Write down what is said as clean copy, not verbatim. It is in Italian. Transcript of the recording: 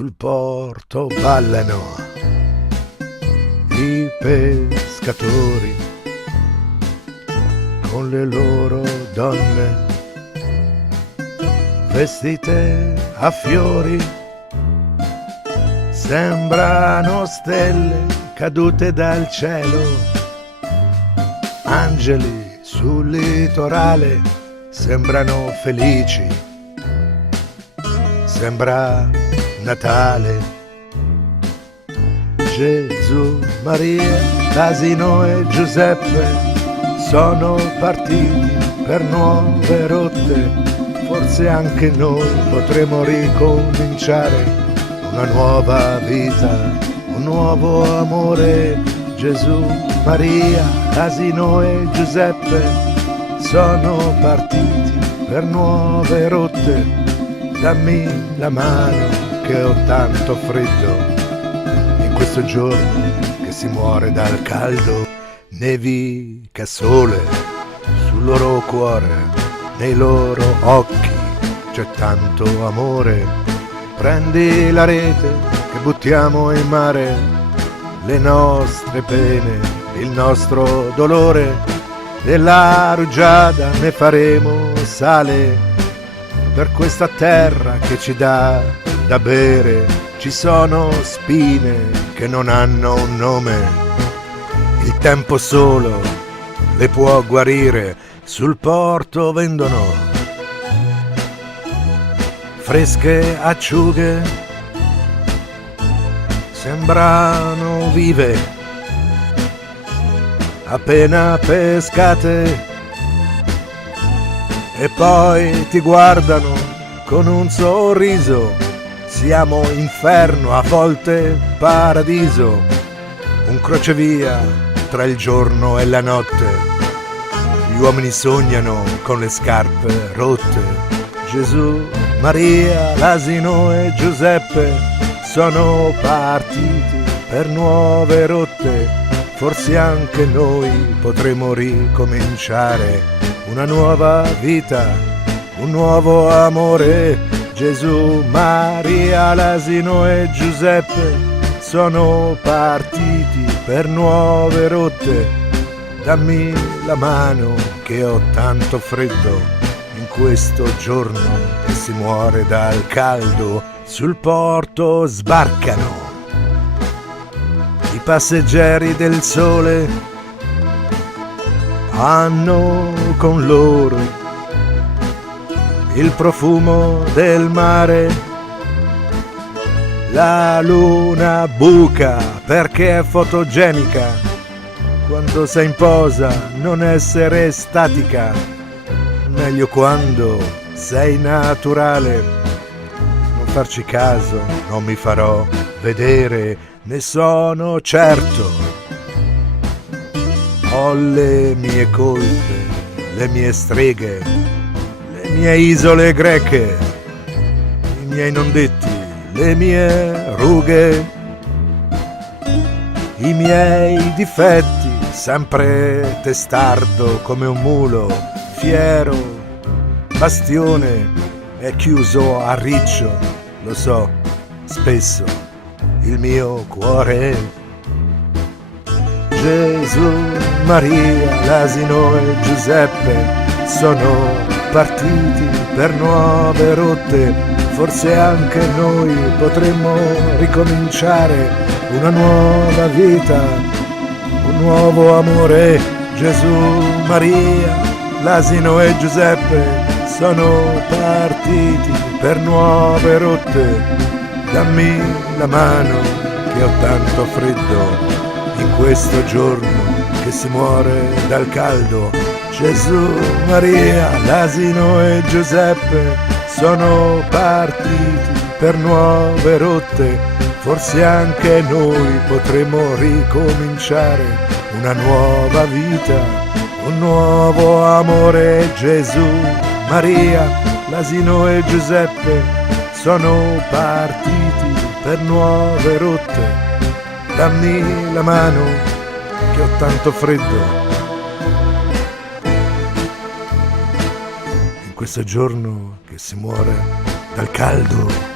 sul porto ballano i pescatori con le loro donne vestite a fiori, sembrano stelle cadute dal cielo, angeli sul litorale sembrano felici, sembra Natale. Gesù, Maria, l'asino e Giuseppe sono partiti per nuove rotte, forse anche noi potremo ricominciare una nuova vita, un nuovo amore. Gesù, Maria, l'asino e Giuseppe sono partiti per nuove rotte, dammi la mano che ho tanto freddo in questo giorno che si muore dal caldo. Nevica sole sul loro cuore, nei loro occhi c'è tanto amore. Prendi la rete che buttiamo in mare, le nostre pene, il nostro dolore, della rugiada ne faremo sale. Per questa terra che ci dà da bere ci sono spine che non hanno un nome. Il tempo solo le può guarire, sul porto vendono fresche acciughe, sembrano vive, appena pescate, e poi ti guardano con un sorriso. Siamo inferno, a volte paradiso, un crocevia tra il giorno e la notte. Gli uomini sognano con le scarpe rotte. Gesù, Maria, l'asino e Giuseppe sono partiti per nuove rotte, forse anche noi potremo ricominciare una nuova vita, un nuovo amore. Gesù, Maria, l'asino e Giuseppe sono partiti per nuove rotte, dammi la mano che ho tanto freddo in questo giorno che si muore dal caldo. Sul porto sbarcano i passeggeri del sole, hanno con loro il profumo del mare. La luna buca perché è fotogenica, quando sei in posa non essere statica, meglio quando sei naturale. Non farci caso, non mi farò vedere, ne sono certo. Ho le mie colpe, le mie streghe, le mie isole greche, i miei non detti, le mie rughe, i miei difetti, sempre testardo come un mulo, fiero, bastione è chiuso a riccio, lo so, spesso il mio cuore. Gesù, Maria, l'asino e Giuseppe sono partiti per nuove rotte, forse anche noi potremmo ricominciare una nuova vita, un nuovo amore. Gesù, Maria, l'asino e Giuseppe sono partiti per nuove rotte, dammi la mano che ho tanto freddo in questo giorno che si muore dal caldo. Gesù, Maria, l'asino e Giuseppe sono partiti per nuove rotte, forse anche noi potremo ricominciare una nuova vita, un nuovo amore. Gesù, Maria, l'asino e Giuseppe sono partiti per nuove rotte, dammi la mano che ho tanto freddo in questo giorno che si muore dal caldo.